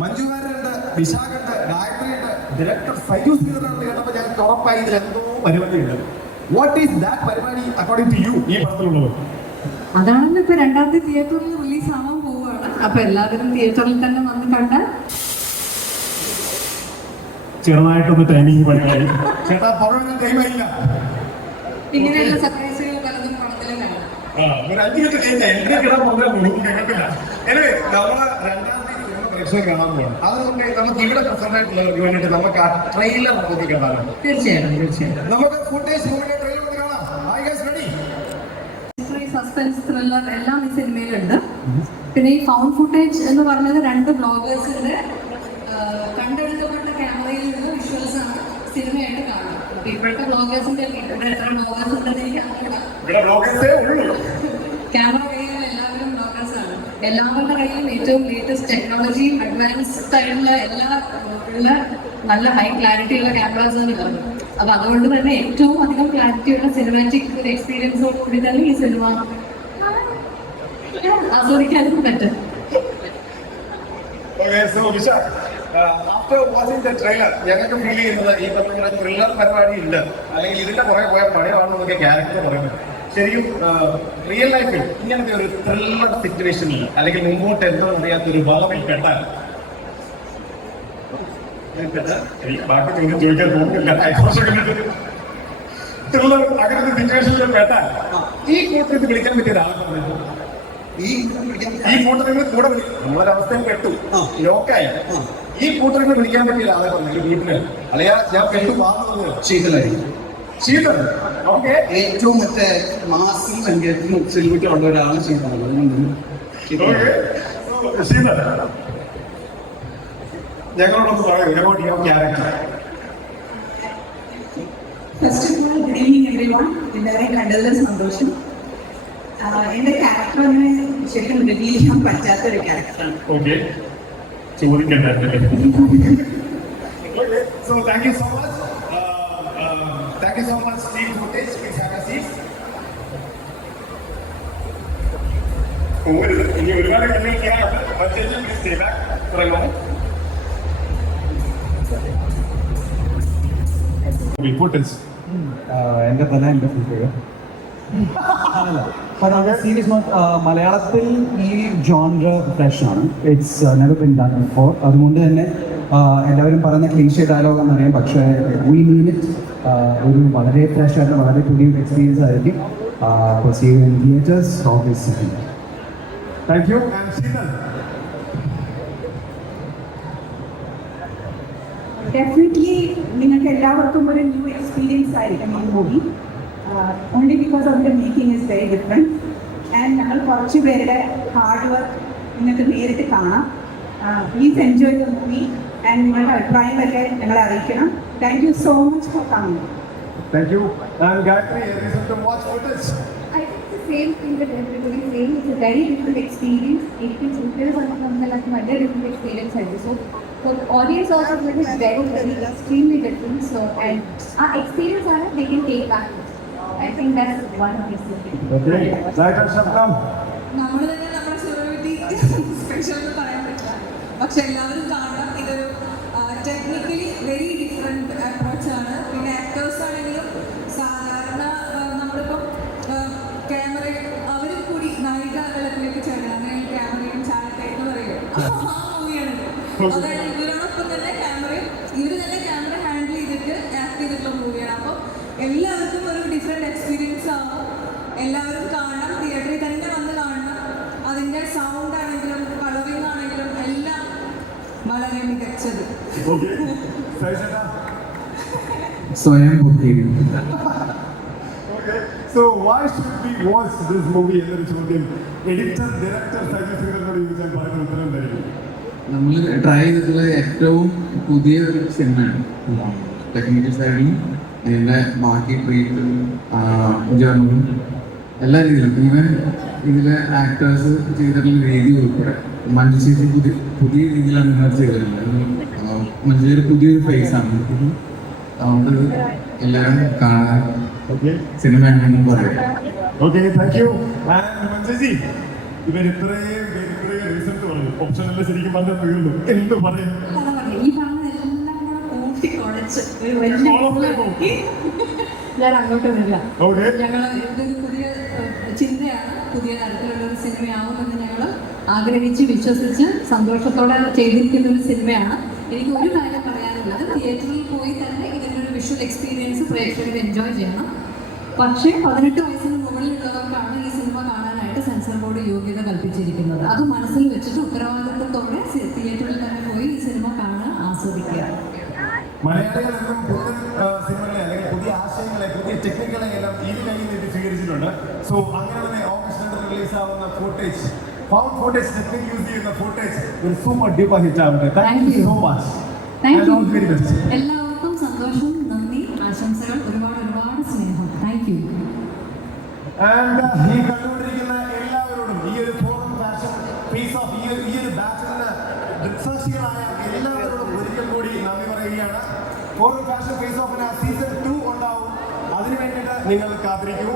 Manju വാര്യരുണ്ട്, വിശാഖുണ്ട്, ഗായത്രിയുണ്ട്, director Saiju ശ്രീധരനാണെന്ന് കേട്ടപ്പോൾ ഞാൻ ഉറപ്പായി ഇതിൽ എന്തോ പരിപാടിയുണ്ട്. വാട്ട് ഈസ് ദാറ്റ് പരിപാടി അക്കോർഡിംഗ് ടു യു ഈ പടത്തിലുള്ളത്? അതാണല്ലോ ഇപ്പൊ രണ്ടാമത്തെ തിയേറ്ററിൽ റിലീസ് ആവാൻ പോവുകയാണ്. അപ്പൊ എല്ലാവരും തിയേറ്ററിൽ തന്നെ വന്ന് കണ്ടാൽ ചെറുതായിട്ടൊന്ന് ടൈമിങ് പണിയായി. ചേട്ടാ പുറമെ ടൈമായില്ല. ഇങ്ങനെയുള്ള സർപ്രൈസുകൾ പലതും പടത്തിലും കാണാം. ഒരു 5 മിനിറ്റ് കഴിഞ്ഞ എൻട്രി കിടാൻ പോകുന്ന കേൾക്കില്ല. നമ്മള് 2-ാം തീയതി പ്രേക്ഷകർ കാണാൻ പോകണം. അതുകൊണ്ട് നമുക്ക് ഇവിടെ പ്രസന്റ് ആയിട്ടുള്ളവർക്ക് വേണ്ടിയിട്ട് നമുക്ക് ആ ട്രെയിലർ നമുക്ക് കാണാറുണ്ട്. തീർച്ചയായിട്ടും നമുക്ക് ഫുട്ടേജ് ട്രെയിലർ ഒന്ന് കാണാം. Hi guys, ready? Suspense thriller എല്ലാം ഈ സിനിമയിലുണ്ട്. പിന്നെ ഈ ഫൗണ്ട് ഫുട്ടേജ് എന്ന് പറഞ്ഞത് 2 ബ്ലോഗേഴ്സിന്റെ കണ്ടെടുക്കപ്പെട്ട ക്യാമറയിൽ നിന്ന് വിഷ്വൽസ് ആണ് സിനിമയായിട്ട് കാണുന്നത്. അപ്പൊ ഇപ്പോഴത്തെ ബ്ലോഗേഴ്സിന്റെ ഇവിടെ എത്ര ബ്ലോഗേഴ്സ് ഉണ്ടെന്ന് എനിക്ക് അറിയില്ല. ക്യാമറ കയ്യിലുള്ള എല്ലാവരും ബ്ലോഗേഴ്സ് ആണ്. എല്ലാവരുടെ കയ്യിലും ഏറ്റവും ലേറ്റസ്റ്റ് ടെക്നോളജിയും അഡ്വാൻസ്ഡ് ആയിട്ടുള്ള ഉള്ള നല്ല ഹൈ ക്ലാരിറ്റി ഉള്ള ക്യാമറാസ് ആണ് ഉള്ളത്. അപ്പൊ അതുകൊണ്ട് തന്നെ ഏറ്റവും അധികം ക്ലാരിറ്റി ഉള്ള സിനിമാറ്റിക് എക്സ്പീരിയൻസോട് കൂടി തന്നെ ഈ സിനിമ ആസ്വദിക്കാനും പറ്റും. ആഫ്റ്റർ വാച്ചിങ് ദ ട്രെയിലർ ഞങ്ങൾക്ക് ഫീൽ ചെയ്യുന്നത് ഈ പറഞ്ഞ ത്രില്ലർ പരിപാടി ഉണ്ട്, അല്ലെങ്കിൽ ഇതിന്റെ പുറകെ പോയ പണിയാണെന്നൊക്കെ ക്യാരക്ടർ പറയുന്നത്. ശരിക്കും റിയൽ ലൈഫിൽ ഇങ്ങനത്തെ ഒരു ത്രില്ലർ സിറ്റുവേഷനിൽ അല്ലെങ്കിൽ മുമ്പോട്ട് എന്തോ അറിയാത്തൊരു ഭാഗത്തിൽ പെട്ടാൽ ബാക്കി ചോദിക്കാൻ തോന്നുന്നില്ല. ത്രില്ലർ അങ്ങനത്തെ സിറ്റുവേഷനിൽ പെട്ടാൽ ഈ കൂട്ടത്തിൽ വിളിക്കാൻ പറ്റിയ ഒരാളെ പറഞ്ഞു. ഈ കൂട്ടത്തിൽ കൂടെ നമ്മളൊരവസ്ഥയിൽ പെട്ടു, ലോക്കായി. ഈ കൂട്ടത്തിൽ വിളിക്കാൻ പറ്റിയ ഒരാളെ പറഞ്ഞു വീട്ടില് അല്ലയാ ഞാൻ പെട്ടു മാറുന്നത് ശീതളായിരിക്കും. ഏറ്റവും മറ്റേ മാസം സംഗീതത്തിനും സിനിമയ്ക്കും ഉള്ള ഒരാളെ ചെയ്തതാണ്. ഞങ്ങളോടൊന്ന് പറയാം character. First of all good evening everyone. എല്ലാവരെയും കണ്ടതിൽ സന്തോഷം. എൻ്റെ ക്യാരക്ടർ അങ്ങനെ ശരിക്കും റിവീൽ ചെയ്യാൻ പറ്റാത്തൊരു ക്യാരക്ടറാണ്. So thank you so much. Thank you so much, Steve Footage. Please have a seat. ഇനി ഒരുപാട് എൻ്റെ തല എൻ്റെ ഫുഡ് സീരീസ് മലയാളത്തിൽ ഈ ജോൺറ ഫ്രഷ് ആണ്. It's never been done before. അതുകൊണ്ട് തന്നെ എല്ലാവരും പറയുന്ന ക്ലീഷേ ഡയലോഗ് എന്നറിയാം, പക്ഷേ വി മീൻ ഇറ്റ്. ഒരു വളരെ ഫ്രഷ് ആയിട്ട് വളരെ പുതിയൊരു എക്സ്പീരിയൻസ് ആയിരിക്കും. Theatres office. Thank you. Definitely നിങ്ങൾക്ക് എല്ലാവർക്കും ഒരു ന്യൂ എക്സ്പീരിയൻസ് ആയിരിക്കും ഈ movie. Only because of the making is very different. And ഞങ്ങൾ കുറച്ച് പേരുടെ ഹാർഡ് വർക്ക് നിങ്ങൾക്ക് നേരിട്ട് കാണാം. Please enjoy the movie and നിങ്ങളുടെ അഭിപ്രായങ്ങളൊക്കെ ഞങ്ങളെ അറിയിക്കണം. Thank you so much for coming. Thank you. And Gayatri, a reason to watch footage. I think the same thing that everybody is saying. It's a very different experience. It is like a very different experience. So for the audience also, it is very, very extremely different. So and our experience, they can take back. I think that's one of the things. Okay. Director Shabnam. നമ്മൾ തന്നെ നമ്മുടെ celebrity special എന്ന് പറയാൻ പറ്റില്ല, പക്ഷെ എല്ലാവരും കാണണം. ഇതൊരു ടെക്നിക്കലി വെരി ഡിഫറെൻറ്റ് അപ്രോച്ചാണ്. പിന്നെ ആക്ടേഴ്സ് ആണെങ്കിലും സാധാരണ നമ്മളിപ്പം ക്യാമറ അവരും കൂടി നായിക തലത്തിലേക്ക് ചേരണം. അങ്ങനെ ക്യാമറയും ചാനത്തെ എന്ന് പറയും. ആ മൂവിയാണിത്. അതായത് ഇവരോടൊപ്പം തന്നെ ഇവർ തന്നെ ക്യാമറ ഹാൻഡിൽ ചെയ്തിട്ട് ആക്ട് ചെയ്തിട്ടുള്ള മൂവിയാണ്. അപ്പം എല്ലാവർക്കും ഒരു ഡിഫറെൻറ്റ് എക്സ്പീരിയൻസ് ആവും. എല്ലാവരും കാണണം, തിയേറ്ററിൽ തന്നെ വന്ന് കാണണം. അതിൻ്റെ സൗണ്ട് ആണെങ്കിലും കളറിംഗ് ആണെങ്കിലും എല്ലാം വളരെ മികച്ചത്. സ്വയം ബുദ്ധി. So why should we watch this movie? എന്നൊരു ചോദ്യം എഡിറ്റർ ഡയറക്ടർ സൈജു ശ്രീധരനോട് ചോദിച്ചാൽ പറയുന്ന ഉത്തരം എന്തായിരിക്കും? നമ്മൾ ട്രൈ ചെയ്തിട്ടുള്ള ഏറ്റവും പുതിയ ഒരു സിനിമയാണ്. ടെക്നിക്കൽ സൈഡിലും അതിൻ്റെ ബാക്കി ട്രീറ്റും ജേർണലും എല്ലാ രീതിയിലും, ഈവൻ ഇതിലെ ആക്ടേഴ്സ് ചെയ്തിട്ടുള്ള രീതി ഉൾപ്പെടെ മഞ്ജു ചേച്ചി പുതിയ രീതിയിലാണ് നിങ്ങൾ ചെയ്തിട്ടുള്ളത്. മഞ്ജു ഒരു പുതിയൊരു ഫേസ് ആണ്. അതുകൊണ്ട് എല്ലാവരും കാണാൻ സിനിമയാണെന്നും പറയാം. Okay, thank you. ഇവർ ഇത്രയും റിസൾട്ട് പറഞ്ഞു. ഓപ്ഷനല്ല ശരിക്കും പറഞ്ഞാൽ തീർന്നു എന്ത് പറയും കഥ പറഞ്ഞു ഈ പറഞ്ഞതെല്ലാം കൂടെ കൂട്ടിക്കുഴച്ച് ഒരു വലിയ ഞാൻ അങ്ങോട്ട് വരിക ഓക്കെ ഞങ്ങൾ ഇതൊരു പുതിയ ചിന്തയാണ്, പുതിയ തരത്തിലുള്ള ഒരു സിനിമയാവുമെന്ന് ഞങ്ങൾ ആഗ്രഹിച്ച് വിശ്വസിച്ച് സന്തോഷത്തോടെ ചെയ്തിരിക്കുന്ന ഒരു സിനിമയാണ്. എനിക്ക് ഒരു കാര്യം പറയാനുള്ളത്, തിയേറ്ററിൽ പോയി തന്നെ ഇതിൻ്റെ ഒരു വിഷ്വൽ എക്സ്പീരിയൻസ് പ്രേക്ഷകർ എൻജോയ് ചെയ്യണം. പക്ഷേ 18 വയസ്സിന് മുകളിലുള്ളവർക്കാണ് ഈ സിനിമ കാണാനായിട്ട് സെൻസർ ബോർഡ് യോഗ്യത കൽപ്പിച്ചിരിക്കുന്നത്. അത് മനസ്സിൽ വെച്ചിട്ട് ഉത്തരവാദിത്വത്തോടെ തിയേറ്ററിൽ തന്നെ പോയി ഈ സിനിമ കാണാൻ ആസ്വദിക്കുക. മലയാളികൾ എന്നും പുതിയ സിനിമകളെ അല്ലെങ്കിൽ പുതിയ ആശയങ്ങളെ പുതിയ ടെക്നിക്കുകളെ എല്ലാം ഈ കയ്യിൽ നിന്ന് സ്വീകരിച്ചിട്ടുണ്ട്. സോ അങ്ങനെ തന്നെ ഓഗസ്റ്റ് 2 റിലീസ് ആവുന്ന footage found footage technique use ചെയ്യുന്ന ഫുട്ടേജ് ഒരു സൂപ്പർ ഡ്യൂപ്പർ ഹിറ്റ് ആവുന്നത്. Thank you so much. Very best. എല്ലാവർക്കും സന്തോഷം, നന്ദി, ആശംസകൾ, ഒരുപാട് സ്നേഹം. Thank you. ആൻഡ് ഈ കണ്ടുകൊണ്ടിരിക്കുന്ന എല്ലാവരോടും ഈ ഒരു ഫോറം ഫാഷൻ ഫേസ് ഓഫ് ഈ ഒരു ബാച്ചിന് ദൃക്സാക്ഷികളായ എല്ലാവരോടും ഒരിക്കൽ കൂടി നന്ദി പറയുകയാണ്. ഫോറം ഫാഷൻ ഫേസ് ഓഫിന് സീസൺ 2 ഉണ്ടാവും. അതിനു വേണ്ടിയിട്ട് നിങ്ങൾ കാത്തിരിക്കൂ.